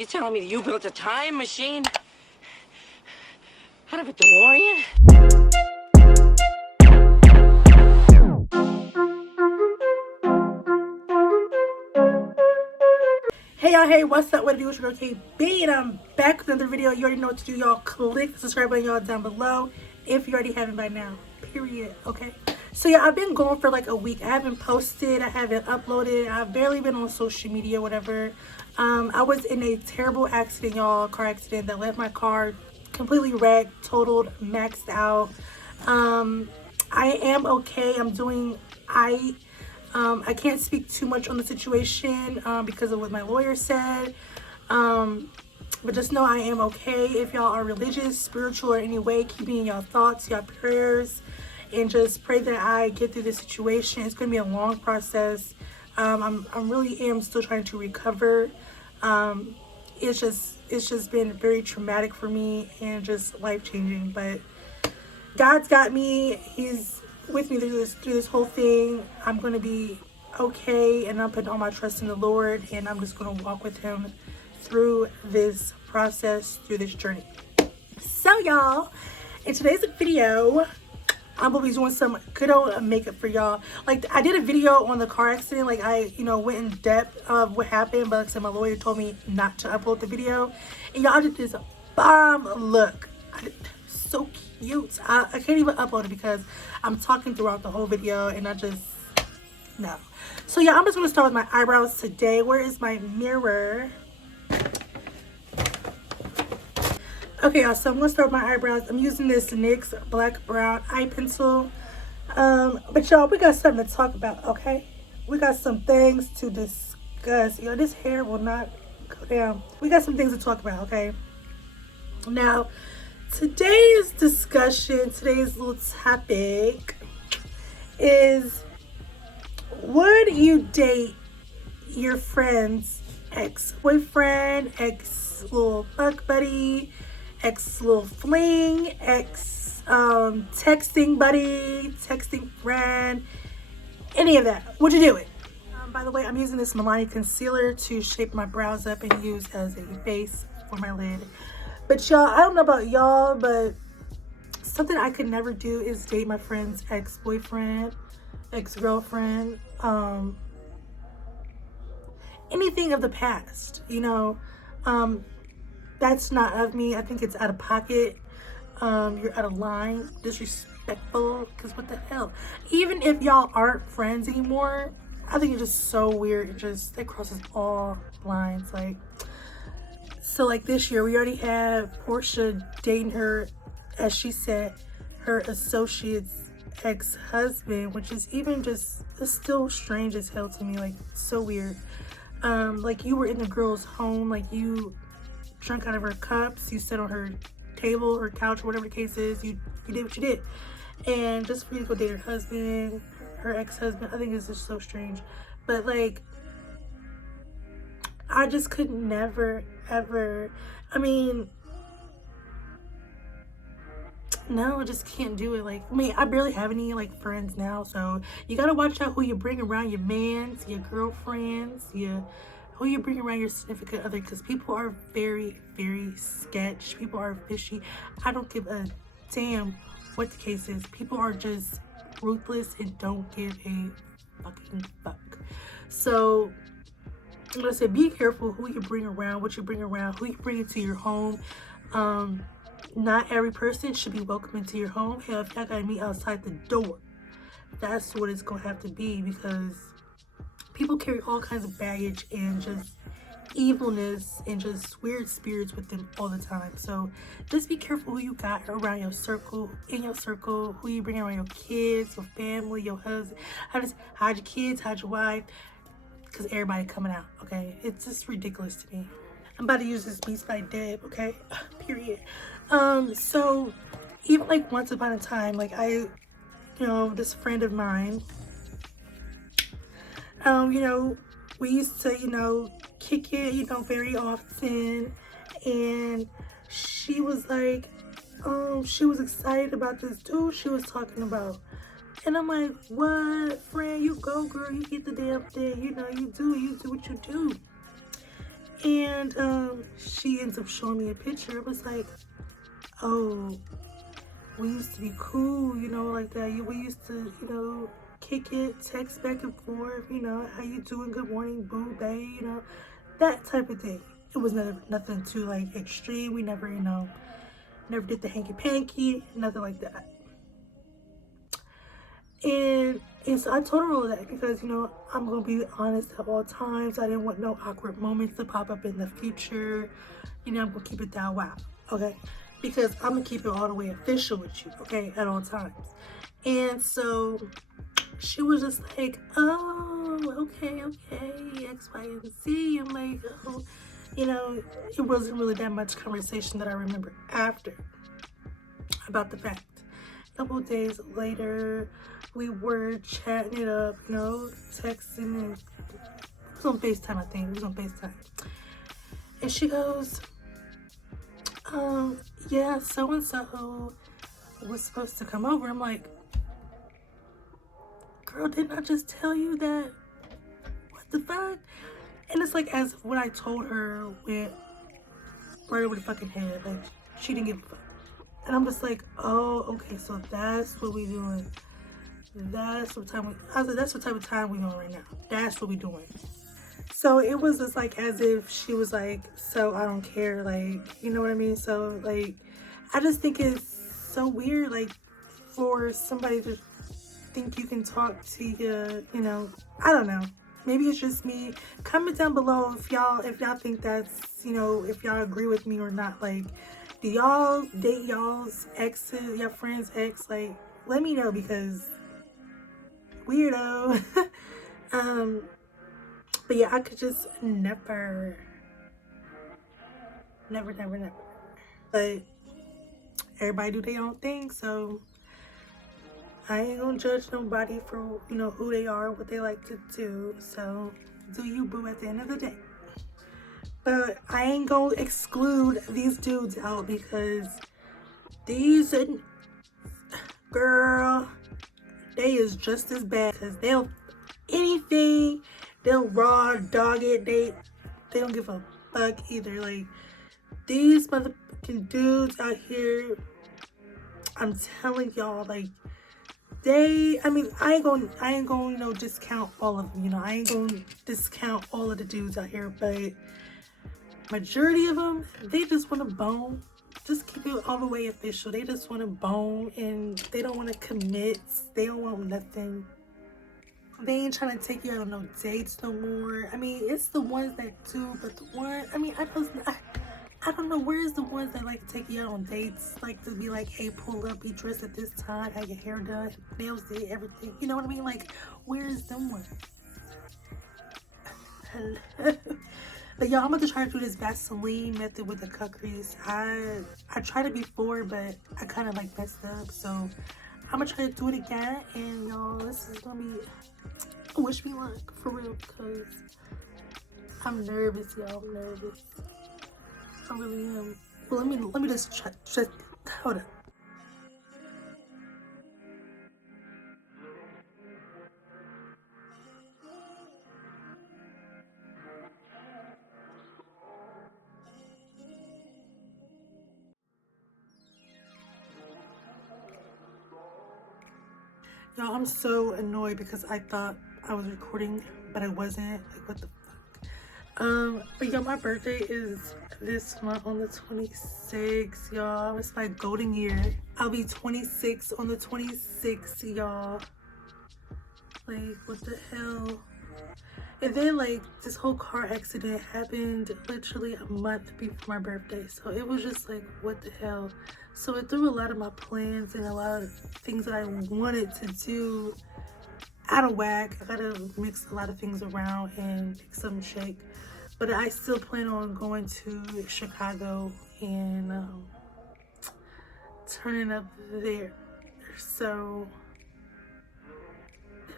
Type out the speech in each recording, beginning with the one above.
You telling me you built a time machine out of a DeLorean? Hey y'all, hey, what's up? What it do? It's your girl KB, and I'm back with another video. You already know what to do, y'all. Click the subscribe button, y'all, down below if you already haven't by now. Period. Okay. So yeah, I've been going for like a week. I haven't posted, I haven't uploaded, I've barely been on social media, whatever. I was in a terrible accident, y'all, car accident that left my car completely wrecked, totaled, maxed out. I am okay. I'm doing I can't speak too much on the situation because of what my lawyer said. But just know I am okay. If y'all are religious, spiritual, or any way, keep me in y'all thoughts, y'all prayers, and just pray that I get through this situation. It's going to be a long process. I really am still trying to recover. It's just been very traumatic for me and just life-changing. But God's got me. He's with me through this whole thing. I'm going to be okay, and I'm putting all my trust in the Lord, and I'm just going to walk with him through this process, through this journey. So y'all, in today's video, I'm gonna be doing some good old makeup for y'all. Like, I did a video on the car accident, like I went in depth of what happened, but like I said, my lawyer told me not to upload the video, and y'all did this bomb look. So cute. I can't even upload it because I'm talking throughout the whole video, and I just no. So yeah, I'm just gonna start with my eyebrows today. Where is my mirror? Okay, y'all, so I'm gonna start with my eyebrows. I'm using this NYX Black Brown Eye Pencil. But y'all, we got something to talk about, okay? We got some things to discuss. Yo, this hair will not go down. We got some things to talk about, okay? Now, today's discussion, today's little topic is, would you date your friend's ex-boyfriend, ex-little fuck buddy, ex-little fling, texting buddy, texting friend, any of that? Would you do it? By the way, I'm using this Milani Concealer to shape my brows up and use as a base for my lid. But y'all, I don't know about y'all, but something I could never do is date my friend's ex-boyfriend, ex-girlfriend, anything of the past, that's not of me. I think it's out of pocket. You're out of line, disrespectful, because what the hell? Even if y'all aren't friends anymore, I think it's just so weird. It crosses all lines. Like, so like this year, we already had Portia dating her, as she said, her associate's ex-husband, which is even just, it's still strange as hell to me. Like, so weird. Like, you were in the girl's home, like you drank out of her cups, you sat on her table or couch or whatever the case is, you did what you did, and just for you to go date her husband, her ex-husband, I think it's just so strange. But like, I just could never ever, no, I just can't do it. Like, I barely have any like friends now, so you gotta watch out who you bring around your mans, your girlfriends, who you bring around your significant other, because people are very, very sketch. People are fishy. I don't give a damn what the case is. People are just ruthless and don't give a fucking fuck. So I'm gonna say, be careful who you bring around, what you bring around, who you bring into your home. Not every person should be welcome into your home. Hell, if y'all gotta meet outside the door, that's what it's gonna have to be, because people carry all kinds of baggage and just evilness and just weird spirits with them all the time. So just be careful who you got around your circle, in your circle, who you bring around your kids, your family, your husband. Hide your kids, hide your wife, because everybody coming out, okay? It's just ridiculous to me. I'm about to use this Beats by Deb, okay? Period. So even like once upon a time, like this friend of mine, we used to, kick it, very often, and she was like, she was excited about this dude she was talking about, and I'm like, what, friend? You go, girl, you get the damn thing, you do what you do. And she ends up showing me a picture. It was like, oh, we used to be cool, you know, like that. We used to, you know, kick it, text back and forth, you know, how you doing, good morning, boo, bae, you know, that type of thing. It was nothing too, like, extreme. We never, you know, never did the hanky-panky, nothing like that. And so I told her all of that because, you know, I'm going to be honest at all times. I didn't want no awkward moments to pop up in the future. You know, I'm going to keep it down wild, okay? Because I'm going to keep it all the way official with you, okay, at all times. And so she was just like, oh, okay, X, Y, and Z. I'm like, oh, you know, it wasn't really that much conversation that I remember after about the fact. A couple of days later, we were chatting it up, you know, texting, and it was on FaceTime, I think. It was on FaceTime. And she goes, yeah, so-and-so was supposed to come over. I'm like, girl, didn't I just tell you that? What the fuck? And it's like as when I told her went right over the fucking head. Like, she didn't give a fuck. And I'm just like, oh, okay, so that's what we doing. That's what time I was like, that's what type of time we on right now. That's what we doing. So it was just like as if she was like, so I don't care, like, you know what I mean? So like, I just think it's so weird, like, for somebody to think you can talk to you, you know, I don't know. Maybe it's just me. Comment down below if y'all think that's, you know, if y'all agree with me or not. Like, do y'all date y'all's exes, your friends' ex? Like, let me know because weirdo. But yeah, I could just never. But everybody do their own thing, so I ain't gonna judge nobody for, you know, who they are, what they like to do. So do you, boo, at the end of the day. But I ain't gonna exclude these dudes out because these, girl, they is just as bad because they'll anything, they'll raw dog it. They don't give a fuck either. Like, these motherfucking dudes out here, I'm telling y'all, like, I mean, I ain't gonna, you know, discount all of them, you know, I ain't gonna discount all of the dudes out here, but majority of them, they just want to bone. Just keep it all the way official. They just want to bone and they don't want to commit. They don't want nothing. They ain't trying to take you out on no dates no more. I mean, it's the ones that do, but the one, I mean, I don't know, where's the ones that like to take you out on dates, like to be like, hey, pull up, be dressed at this time, have your hair done, nails did, everything, you know what I mean? Like, where's them ones? But y'all, I'm about to try to do this Vaseline method with the cut crease. I tried it before, but I kind of like messed up, so I'm gonna try to do it again. And y'all, this is gonna be, wish me luck for real, because I'm nervous, y'all. I'm nervous. I really am. Well, let me just try. Hold up. Y'all, I'm so annoyed because I thought I was recording, but I wasn't. Like, what the fuck? But y'all, my birthday is this month on the 26th, y'all. It's my golden year. I'll be 26 on the 26th, y'all. Like, what the hell? And then, like, this whole car accident happened literally a month before my birthday. So it was just like, what the hell? So it threw a lot of my plans and a lot of things that I wanted to do out of whack. I gotta mix a lot of things around and make some shake. But I still plan on going to Chicago and turning up there. So,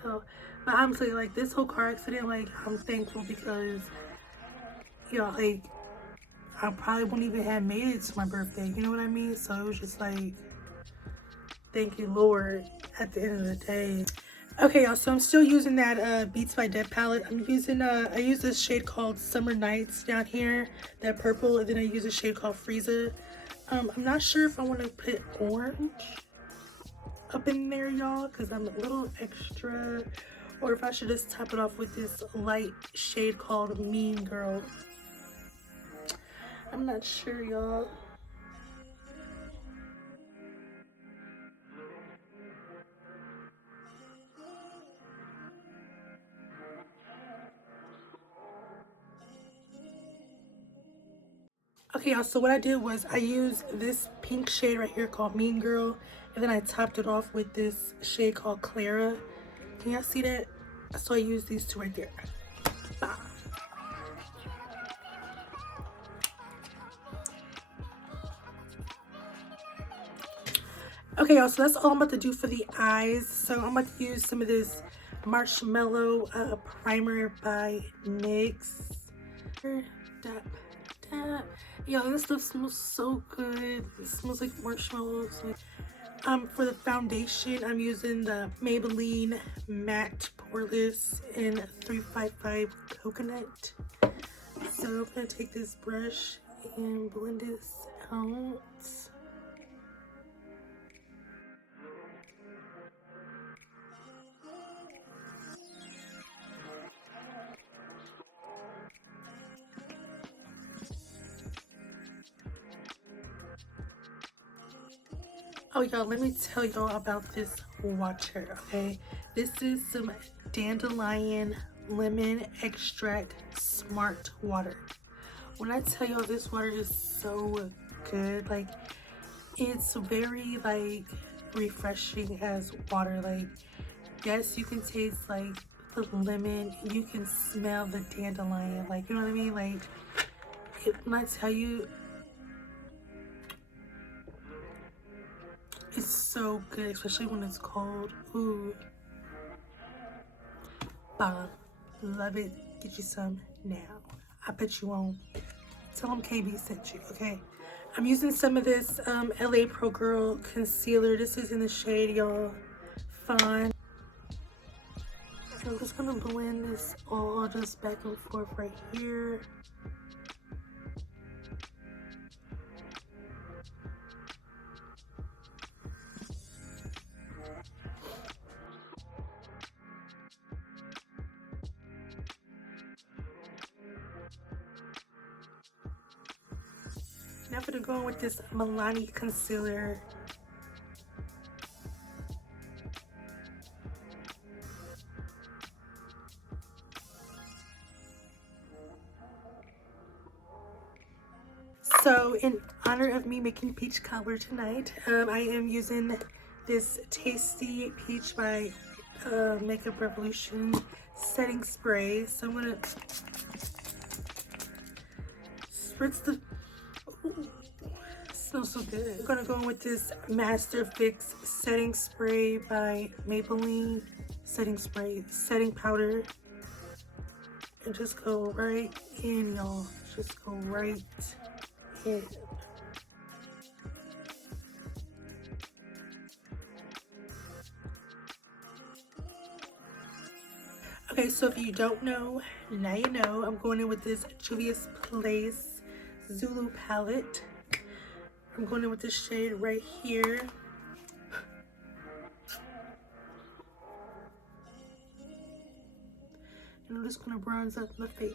hell. But honestly, like, this whole car accident, like, I'm thankful because, you know, like, I probably wouldn't even have made it to my birthday, you know what I mean? So it was just like, thank you, Lord, at the end of the day. Okay, y'all, so I'm still using that Beats by Deb palette. I'm using, I use this shade called Summer Nights down here, that purple, and then I use a shade called Frieza. I'm not sure if I want to put orange up in there, y'all, because I'm a little extra, or if I should just top it off with this light shade called Mean Girl. I'm not sure, y'all. Okay, y'all, so what I did was I used this pink shade right here called Mean Girl, and then I topped it off with this shade called Clara. Can y'all see that? So I used these two right there. Bah. Okay, y'all, so that's all I'm about to do for the eyes. So I'm about to use some of this Marshmallow Primer by NYX. Dap, dap. Yo, this stuff smells so good. It smells like marshmallows. For the foundation, I'm using the Maybelline Matte Poreless in 355 Coconut. So I'm gonna take this brush and blend this out. Oh, y'all, let me tell y'all about this water, okay? This is some dandelion lemon extract smart water. When I tell y'all this water is so good, like, it's very, like, refreshing as water. Like, yes, you can taste, like, the lemon. You can smell the dandelion. Like, you know what I mean? Like, when I tell you, it's so good, especially when it's cold. Ooh. Bomb. Love it. Get you some now. I bet you won't. Tell them KB sent you, okay? I'm using some of this LA Pro Girl concealer. This is in the shade, y'all. Fun. So I'm just gonna blend this all just back and forth right here. Now I'm gonna go in with this Milani Concealer. So in honor of me making peach cobbler tonight, I am using this Tasty Peach by Makeup Revolution setting spray. So I'm gonna spritz the, ooh, smells so good. I'm gonna go in with this Master Fix setting spray by Maybelline setting powder, and just go right in, y'all. Just go right in. Okay, so if you don't know, now you know. I'm going in with this Juvias Place Zulu palette. I'm going in with this shade right here. And I'm just going to bronze up my face.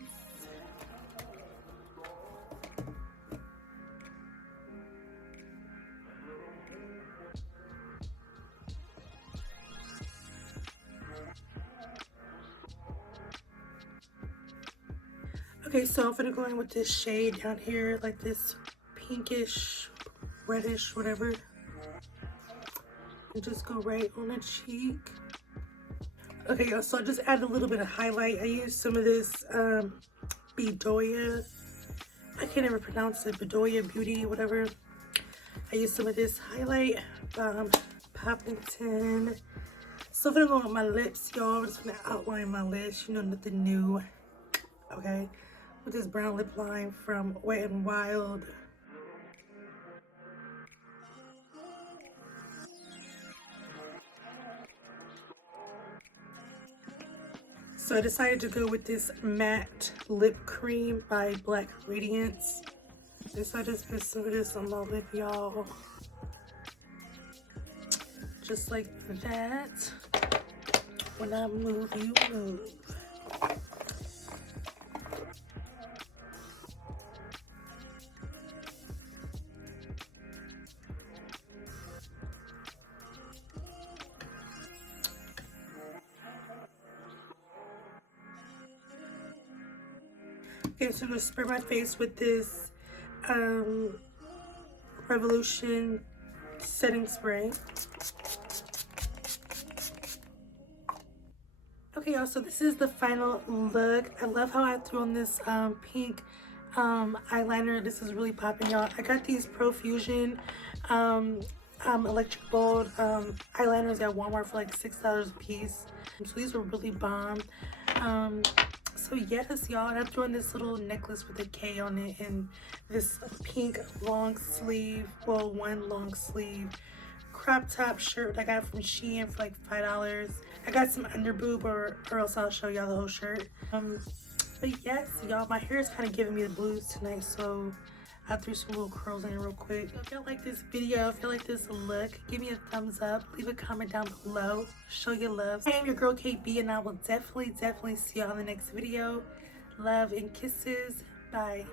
Okay, so I'm gonna go in with this shade down here, like this pinkish, reddish, whatever. And just go right on the cheek. Okay, y'all, so I just added a little bit of highlight. I used some of this Bedoya. I can't ever pronounce it. Bedoya Beauty, whatever. I used some of this highlight from Poppington. So I'm gonna go with my lips, y'all. I'm just gonna outline my lips. You know, nothing new. Okay, with this brown lip line from Wet n Wild. So I decided to go with this matte lip cream by Radiance. And so I just put some of this on my lip, y'all. Just like that. When I move, you move. Okay, so I'm gonna spray my face with this Revolution setting spray. Okay, y'all, so this is the final look. I love how I threw on this pink eyeliner. This is really popping, y'all. I got these Profusion electric bold eyeliners at Walmart for like $6 a piece. So these were really bomb. So yes, y'all, and I'm throwing this little necklace with a K on it and this pink long sleeve, well, one long sleeve crop top shirt that I got from Shein for like $5. I got some under boob or else I'll show y'all the whole shirt. But yes, y'all, my hair is kind of giving me the blues tonight, so I threw some little curls in it real quick. If y'all like this video, if y'all like this look, give me a thumbs up, leave a comment down below, show your love. I am your girl KB, and I will definitely see y'all in the next video. Love and kisses. Bye.